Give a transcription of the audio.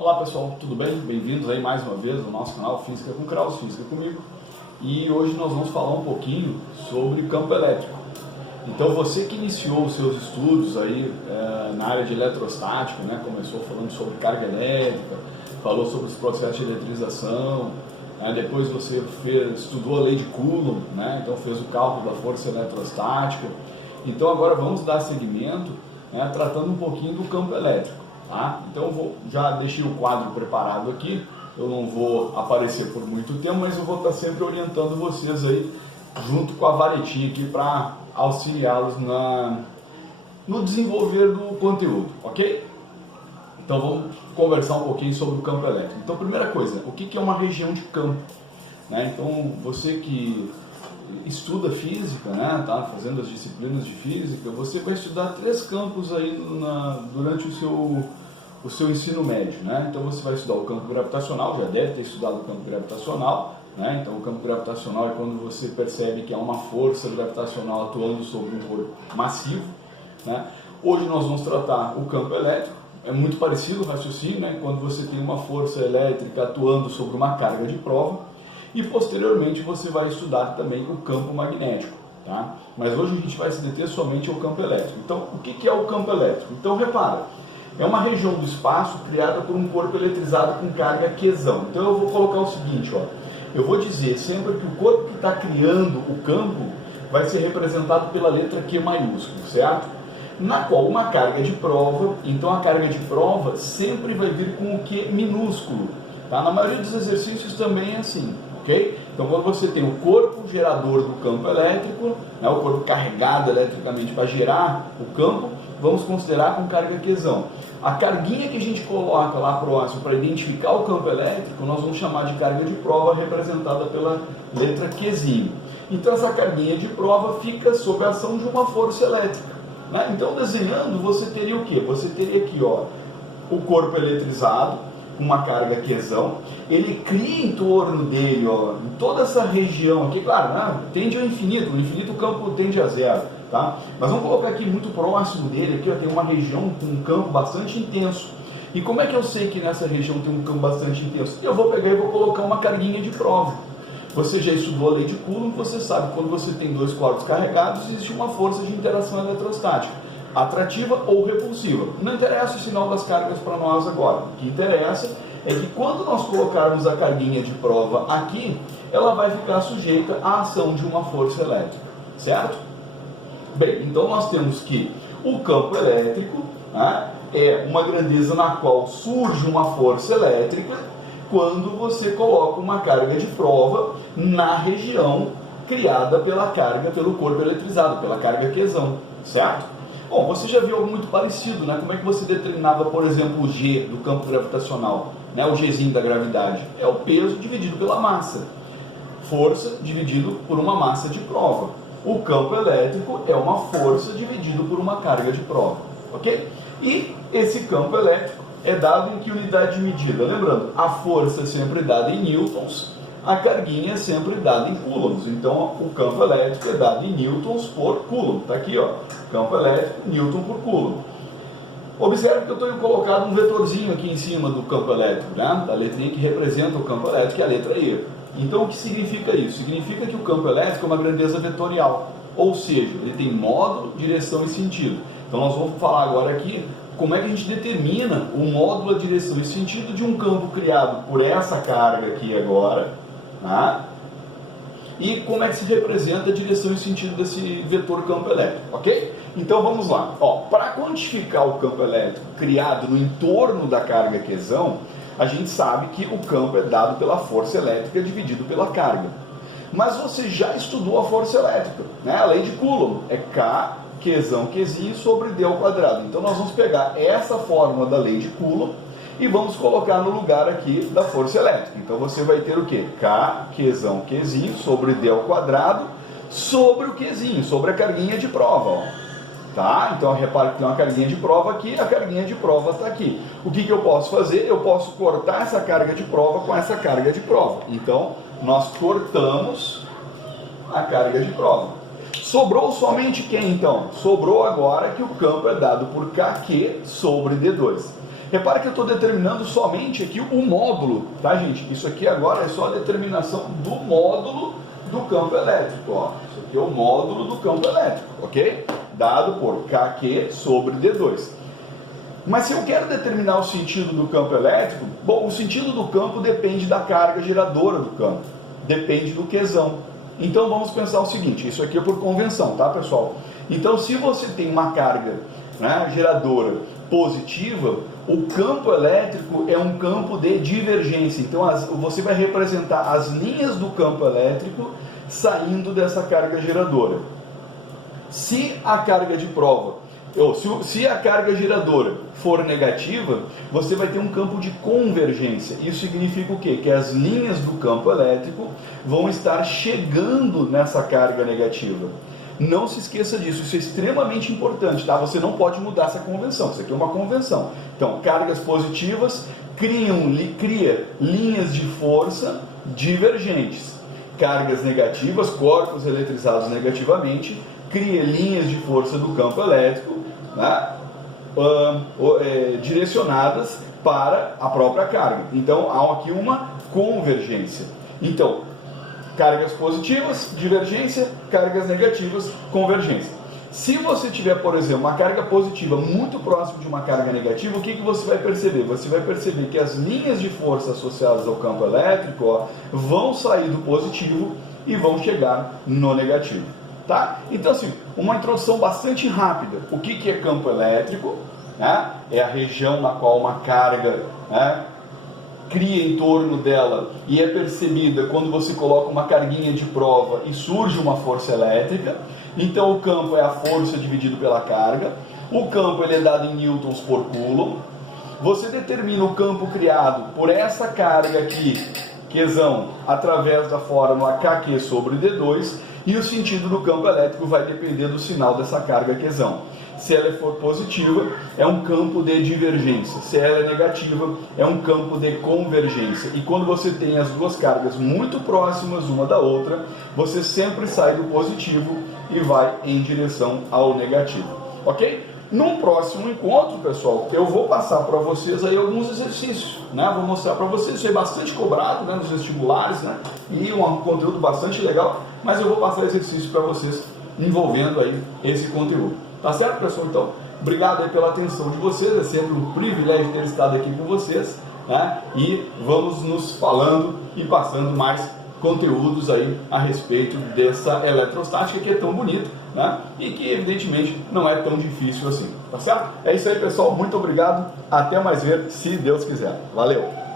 Olá pessoal, tudo bem? Bem-vindos aí mais uma vez ao nosso canal Física com Kraus, Física comigo. E hoje nós vamos falar um pouquinho sobre campo elétrico. Então você que iniciou os seus estudos aí na área de eletrostática, né? Começou falando sobre carga elétrica, falou sobre os processos de eletrização, depois você estudou a lei de Coulomb, né? Então fez o cálculo da força eletrostática. Então agora vamos dar seguimento, tratando um pouquinho do campo elétrico. Tá? Então já deixei o quadro preparado aqui, eu não vou aparecer por muito tempo, mas eu vou estar sempre orientando vocês aí, junto com a varetinha aqui, para auxiliá-los no desenvolver do conteúdo, ok? Então vamos conversar um pouquinho sobre o campo elétrico. Então, primeira coisa, o que é uma região de campo? Então, você que estuda física, tá fazendo as disciplinas de física, você vai estudar 3 campos aí durante o seu ensino médio, Então você vai estudar o campo gravitacional, já deve ter estudado o campo gravitacional, Então o campo gravitacional é quando você percebe que há uma força gravitacional atuando sobre um corpo massivo, Hoje nós vamos tratar o campo elétrico, é muito parecido o raciocínio, Quando você tem uma força elétrica atuando sobre uma carga de prova. E posteriormente você vai estudar também o campo magnético, tá? Mas hoje a gente vai se deter somente ao campo elétrico. Então, o que é o campo elétrico? Então, repara, é uma região do espaço criada por um corpo eletrizado com carga Qzão. Então, eu vou colocar o seguinte, eu vou dizer sempre que o corpo que está criando o campo vai ser representado pela letra Q maiúsculo, certo? Na qual uma carga de prova, então a carga de prova sempre vai vir com o Q minúsculo, tá? Na maioria dos exercícios também é assim. Okay? Então, quando você tem o corpo gerador do campo elétrico, o corpo carregado eletricamente para gerar o campo, vamos considerar com carga Qzão. A carguinha que a gente coloca lá próximo para identificar o campo elétrico, nós vamos chamar de carga de prova, representada pela letra Qzinho. Então, essa carguinha de prova fica sob a ação de uma força elétrica. Então, desenhando, você teria o quê? Você teria aqui o corpo eletrizado, uma carga Qzão, ele cria em torno dele, em toda essa região aqui, claro, tende ao infinito, no infinito o campo tende a zero, tá? Mas vamos colocar aqui muito próximo dele, aqui tem uma região com um campo bastante intenso. E como é que eu sei que nessa região tem um campo bastante intenso? Eu vou pegar e vou colocar uma carguinha de prova. Você já estudou a lei de Coulomb, você sabe que quando você tem 2 corpos carregados, existe uma força de interação eletrostática, atrativa ou repulsiva. Não interessa o sinal das cargas para nós agora. O que interessa é que quando nós colocarmos a carguinha de prova aqui, ela vai ficar sujeita à ação de uma força elétrica, certo? Bem, então nós temos que o campo elétrico é uma grandeza na qual surge uma força elétrica quando você coloca uma carga de prova na região criada pela carga, pelo corpo eletrizado, pela carga Qzão, certo? Bom, você já viu algo muito parecido, Como é que você determinava, por exemplo, o G do campo gravitacional, o Gzinho da gravidade? É o peso dividido pela massa. Força dividido por uma massa de prova. O campo elétrico é uma força dividido por uma carga de prova, ok? E esse campo elétrico é dado em que unidade de medida? Lembrando, a força é sempre dada em newtons, a carguinha é sempre dada em coulombs. Então, o campo elétrico é dado em newtons por coulomb. Está aqui, campo elétrico, newton por coulomb. Observe que eu tenho colocado um vetorzinho aqui em cima do campo elétrico, da letrinha que representa o campo elétrico, que é a letra E. Então, o que significa isso? Significa que o campo elétrico é uma grandeza vetorial, ou seja, ele tem módulo, direção e sentido. Então, nós vamos falar agora aqui como é que a gente determina o módulo, a direção e sentido de um campo criado por essa carga aqui agora, e como é que se representa a direção e sentido desse vetor campo elétrico, ok? Então vamos lá. Para quantificar o campo elétrico criado no entorno da carga Qzão, a gente sabe que o campo é dado pela força elétrica dividido pela carga. Mas você já estudou a força elétrica, a lei de Coulomb, é K, Qzão, Qzinho sobre D ao quadrado. Então nós vamos pegar essa fórmula da lei de Coulomb e vamos colocar no lugar aqui da força elétrica. Então você vai ter o quê? K, Qzão, Qzinho sobre D ao quadrado sobre o Qzinho, sobre a carguinha de prova. Tá? Então repare que tem uma carguinha de prova aqui, a carguinha de prova está aqui. O que eu posso fazer? Eu posso cortar essa carga de prova com essa carga de prova. Então nós cortamos a carga de prova. Sobrou somente quem então? Sobrou agora que o campo é dado por KQ sobre D2. Repara que eu estou determinando somente aqui o módulo, tá, gente? Isso aqui agora é só a determinação do módulo do campo elétrico, ó. Isso aqui é o módulo do campo elétrico, ok? Dado por KQ sobre D2. Mas se eu quero determinar o sentido do campo elétrico, bom, o sentido do campo depende da carga geradora do campo, depende do Qzão. Então vamos pensar o seguinte, isso aqui é por convenção, tá, pessoal? Então se você tem uma carga, né, geradora positiva, o campo elétrico é um campo de divergência. Então você vai representar as linhas do campo elétrico saindo dessa carga geradora. Se a carga de prova, ou se a carga geradora for negativa, você vai ter um campo de convergência. Isso significa o quê? Que as linhas do campo elétrico vão estar chegando nessa carga negativa. Não se esqueça disso, isso é extremamente importante, tá? Você não pode mudar essa convenção, isso aqui é uma convenção. Então, cargas positivas cria linhas de força divergentes. Cargas negativas, corpos eletrizados negativamente, cria linhas de força do campo elétrico, né? Direcionadas para a própria carga. Então, há aqui uma convergência. Então, cargas positivas, divergência, cargas negativas, convergência. Se você tiver, por exemplo, uma carga positiva muito próximo de uma carga negativa, o que você vai perceber? Você vai perceber que as linhas de força associadas ao campo elétrico, ó, vão sair do positivo e vão chegar no negativo. Tá? Então, assim, uma introdução bastante rápida. O que é campo elétrico? Né? É a região na qual uma carga, né, cria em torno dela e é percebida quando você coloca uma carguinha de prova e surge uma força elétrica. Então o campo é a força dividido pela carga. O campo ele é dado em newtons por coulomb. Você determina o campo criado por essa carga aqui, Qzão, através da fórmula KQ sobre D2, e o sentido do campo elétrico vai depender do sinal dessa carga Qzão. Se ela for positiva, é um campo de divergência. Se ela é negativa, é um campo de convergência. E quando você tem as duas cargas muito próximas uma da outra, você sempre sai do positivo e vai em direção ao negativo. Ok? Num próximo encontro, pessoal, eu vou passar para vocês aí alguns exercícios, né? Vou mostrar para vocês, isso é bastante cobrado, né, nos vestibulares, né? E um conteúdo bastante legal, mas eu vou passar exercício para vocês envolvendo aí esse conteúdo. Tá certo, pessoal? Então, obrigado aí pela atenção de vocês, é sempre um privilégio ter estado aqui com vocês, né? E vamos nos falando e passando mais conteúdos aí a respeito dessa eletrostática que é tão bonita, né? E que evidentemente não é tão difícil assim, tá certo? É isso aí, pessoal, muito obrigado, até mais ver, se Deus quiser. Valeu!